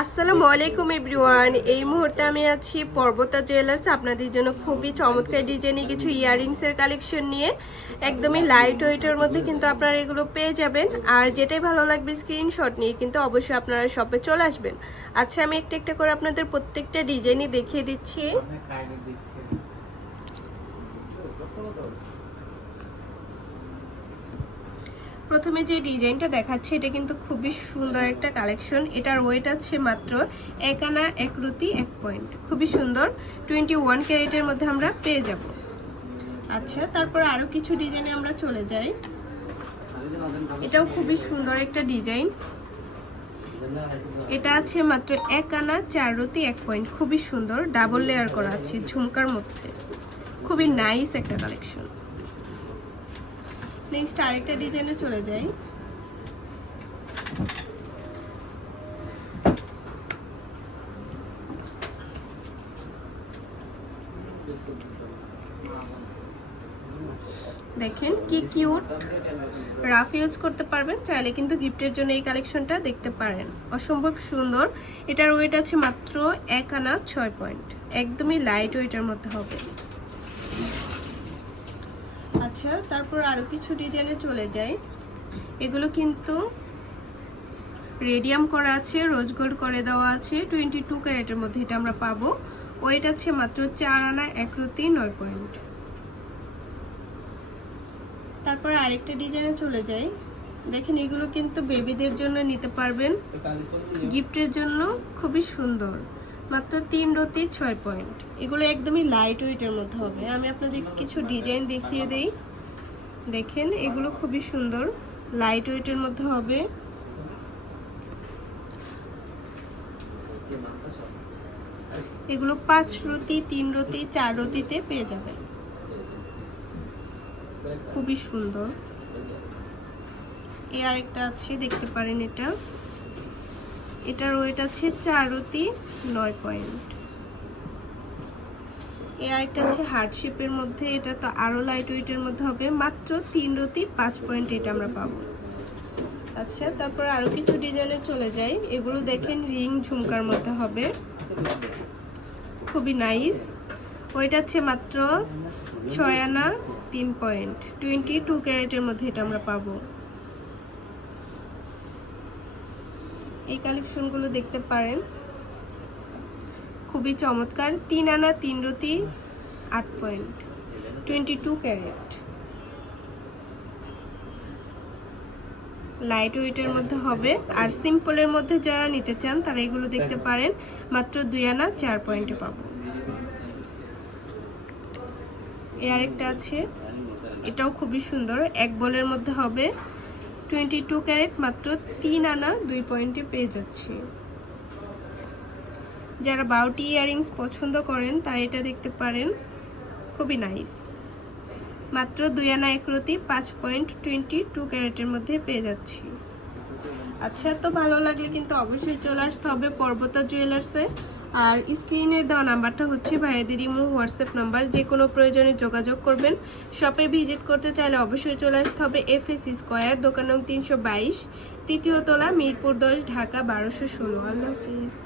আসসালামু আলাইকুম এভরিওয়ান। এই মুহূর্তে আমি আছি পর্বতা জুয়েলার্স আপনাদের জন্য খুবই চমৎকার ডিজাইনে কিছু ইয়াররিংসের কালেকশন নিয়ে। একদমই লাইট ওয়েটের মধ্যে কিন্তু আপনারা এগুলো পেয়ে যাবেন। আর যেটাই ভালো লাগবে স্ক্রিনশট নিয়ে কিন্তু অবশ্যই আপনারা শপে চলে আসবেন। আচ্ছা, আমি একটা একটা করে আপনাদের প্রত্যেকটা ডিজাইনই দেখিয়ে দিচ্ছি। প্রথমে যে ডিজাইনটা দেখাচ্ছে এটা কিন্তু খুবই সুন্দর একটা কালেকশন। এটার ওয়েট আছে মাত্র 1 আনা 1 রুতি 1 পয়েন্ট। খুবই সুন্দর, 21 ক্যারেটের মধ্যে আমরা পেয়ে যাব। আচ্ছা, তারপর আরো কিছু ডিজাইনে আমরা চলে যাই। এটাও খুবই সুন্দর একটা ডিজাইন। এটা আছে মাত্র 1 আনা 4 রুতি 1 পয়েন্ট। খুবই সুন্দর, ডাবল লেয়ার করা আছে ঝুমকার মধ্যে। খুবই নাইস একটা কালেকশন। নেক্সট আরেকটা ডিজাইনে চলে যাই। দেখেন কি কিউট, রাফ ইউজ করতে পারবেন, চাইলে কিন্তু গিফটের জন্য এই কালেকশনটা দেখতে পারেন। অসম্ভব সুন্দর। এটার ওয়েট আছে মাত্র 1 আনা 6 পয়েন্ট। একদমই লাইট ওয়েটের মধ্যে হবে। আচ্ছা, তারপর আরো কিছু ডিজাইনে চলে যাই। এগুলো কিন্তু রেডিয়াম করা আছে, রোজ গোল্ড করে দেওয়া আছে, 22 ক্যারেটের মধ্যে এটা আমরা পাবো। ওয়েট আছে মাত্র 4 আনা 1 রুতি 9 পয়েন্ট। তারপর আরেকটা ডিজাইনে চলে যাই। দেখেন এগুলো কিন্তু বেবিদের জন্য নিতে পারবেন, গিফটের জন্য খুবই সুন্দর। মাত্র 3 রুতি 6 পয়েন্ট। এগুলো একদমই লাইট ওয়েটের মধ্যে হবে। আমি আপনাদের কিছু ডিজাইন দেখিয়ে দেই। দেখেন এগুলো খুবই সুন্দর, লাইট ওয়েটের মধ্যে হবে। এগুলো 5 রুতি 3 রুতি 4 রুতিতে পেয়ে যাবেন। খুবই সুন্দর। এই আরেকটা আছে, দেখতে পারেন এটা। এটার ওয়েট আছে 4 রুতি 9 পয়েন্ট। এই আরেকটা আছে হার্ট শেপের মধ্যে। এটা তো আরো লাইট ওয়েটের মধ্যে হবে। মাত্র 3 রুতি 5 পয়েন্ট এটা আমরা পাবো। আচ্ছা, তারপর আরো কিছু ডিজাইনে চলে যাই। এগুলো দেখেন রিং ঝুমকার মধ্যে হবে, খুবই নাইস। ওয়েট আছে মাত্র 6 আনা 3 পয়েন্ট। 22 ক্যারেটের মধ্যে এটা আমরা পাবো। এই কালেকশনগুলো দেখতে পারেন, খুবই চমৎকার। 3 আনা 3 রুতি 8 পয়েন্ট, 22 ক্যারেট। লাইট ওয়েটের মধ্যে হবে। আর সিম্পলের মধ্যে যারা নিতে চান তারা এগুলো দেখতে পারেন। মাত্র 2 আনা 4 পয়েন্টে পাবো। এই আরেকটা আছে, এটাও খুবই সুন্দর, 1 বলের মধ্যে হবে, 22 ক্যারেট। মাত্র 3 আনা 2 পয়েন্টে পেয়ে যাচ্ছে। যারা বাউটি ইয়ারিংস পছন্দ করেন তারা এটা দেখতে পারেন, খুবই নাইস। মাত্র 2 আনা 1 রুতি 5 পয়েন্ট, 22 ক্যারেটের মধ্যে পেয়ে যাচ্ছি। আচ্ছা, তো ভালো লাগলে কিন্তু অবশ্যই চলে আসতে হবে পর্বতা জুয়েলার্সে। আর স্ক্রিনের দেওয়া নাম্বারটা হচ্ছে ভাইয়াদের ইমো হোয়াটসঅ্যাপ নাম্বার। যে কোনো প্রয়োজনে যোগাযোগ করবেন। শপে ভিজিট করতে চাইলে অবশ্যই চলে আসতে হবে FS স্কয়ার, দোকান নং 322, তৃতীয় তলা, মিরপুর 10, ঢাকা 1216। আল্লাহ হাফিজ।